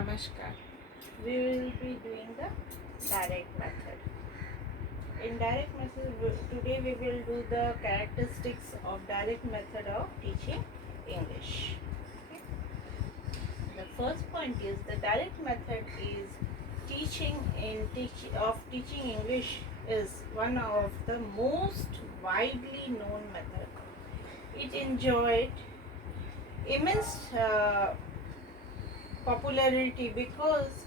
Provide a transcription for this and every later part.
Namaskar. We will be doing the direct method. In direct method, today we will do the characteristics of direct method of teaching English. Okay. The first point is the direct method is teaching English is one of the most widely known method. It enjoyed immense popularity because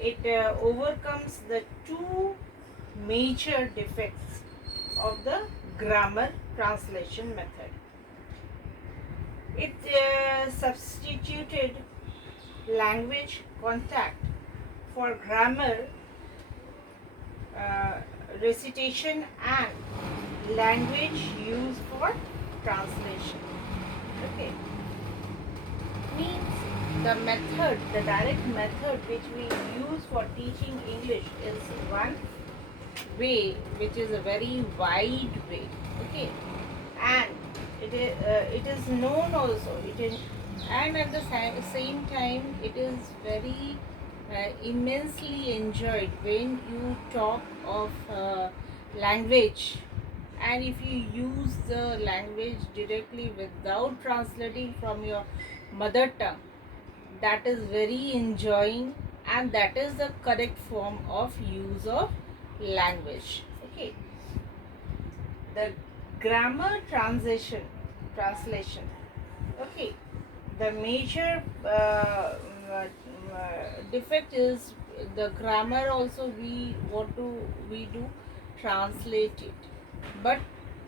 it overcomes the two major defects of the grammar translation method. It substituted language contact for grammar uh, recitation and language use for translation. Okay, means the direct method which we use for teaching English is one way which is a very wide way. Okay, and it is known also. It is, and at the same time it is very immensely enjoyed when you talk of language, and if you use the language directly without translating from your mother tongue, that is very enjoying, and that is the correct form of use of language. Okay, the grammar translation. Okay, the major defect is the grammar also. We do translate it, but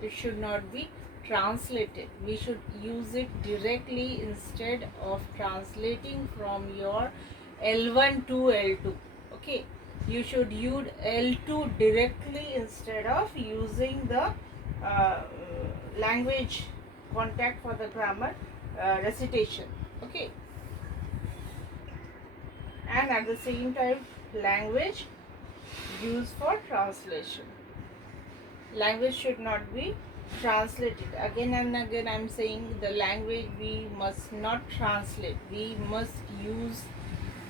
it should not be translated. We should use it directly instead of translating from your L1 to L2. Okay, you should use L2 directly instead of using the uh, language contact for the grammar recitation. Okay, and at the same time language used for translation. Language should not be translated. Again and again I'm saying the language we must not translate, we must use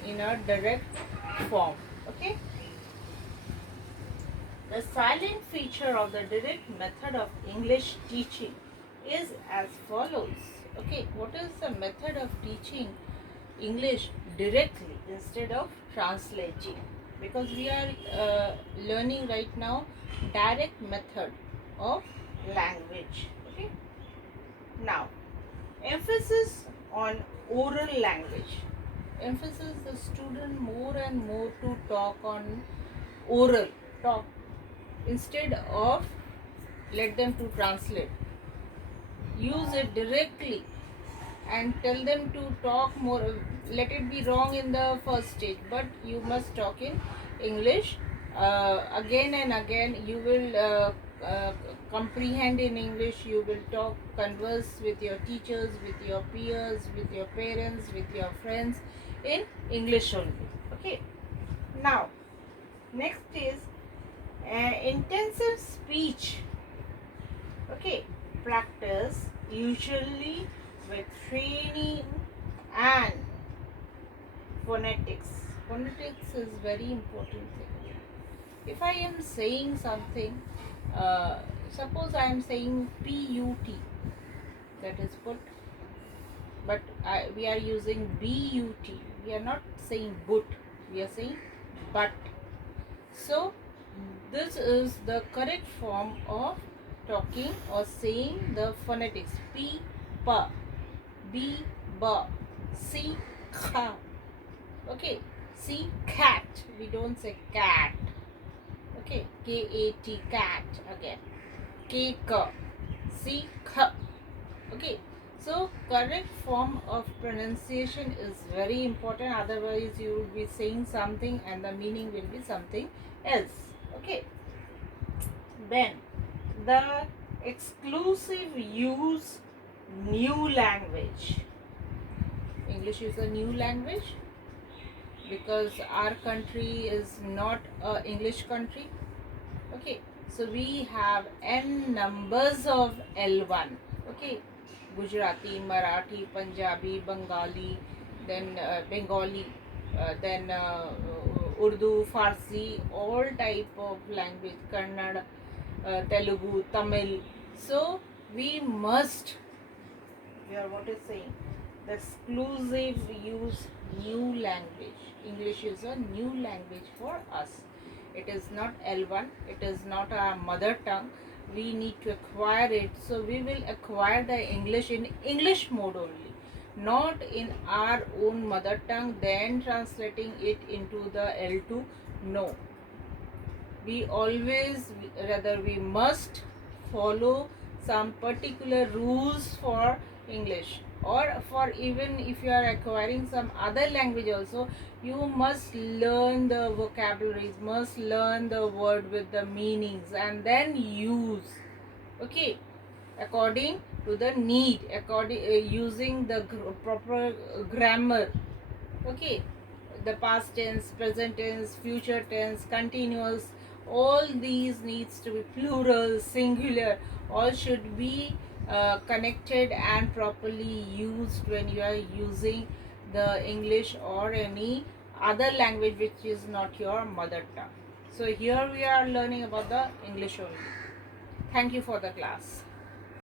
in a direct form. Okay, the silent feature of the direct method of English teaching is as follows. Okay, what is the method of teaching English directly instead of translating? Because we are learning right now direct method of language. Okay, now emphasis on oral language. Emphasis the student more and more to talk on oral talk instead of let them to translate. Use it directly and tell them to talk more. Let it be wrong in the first stage, but you must talk in English again and again. You will comprehend in English. You will talk, converse with your teachers, with your peers, with your parents, with your friends in English only. Okay, now next is intensive speech. Okay, practice usually with training and phonetics. Phonetics is very important thing. If I am saying something, suppose I am saying PUT, that is put, but we are using BUT. We are not saying but, we are saying but. So this is the correct form of talking or saying the phonetics. P, P, B, B, C, K. Okay, C, cat. We don't say cat. Okay, K-A-T, cat again. K, K, C, K. Okay, so correct form of pronunciation is very important. Otherwise, you will be saying something and the meaning will be something else. Okay, then the exclusive use new language. English is a new language because our country is not a English country. Okay, so we have n numbers of L1. Okay, Gujarati, Marathi, Punjabi, Bengali, then Bengali. then Urdu, Farsi, all type of language, Kannada, Telugu, Tamil. So we must, we are what is saying, the exclusive use new language. English is a new language for us. It is not L1, it is not our mother tongue. We need to acquire it. So we will acquire the English in English mode only, not in our own mother tongue, then translating it into the L2. No, we always, rather we must follow some particular rules for English, or for even if you are acquiring some other language also, you must learn the vocabularies, must learn the word with the meanings and then use. Okay, according to the need, according using the proper grammar. Okay, the past tense, present tense, future tense, continuous, all these needs to be plural, singular, all should be connected and properly used when you are using the English or any other language which is not your mother tongue. So here we are learning about the English only. Thank you for the class.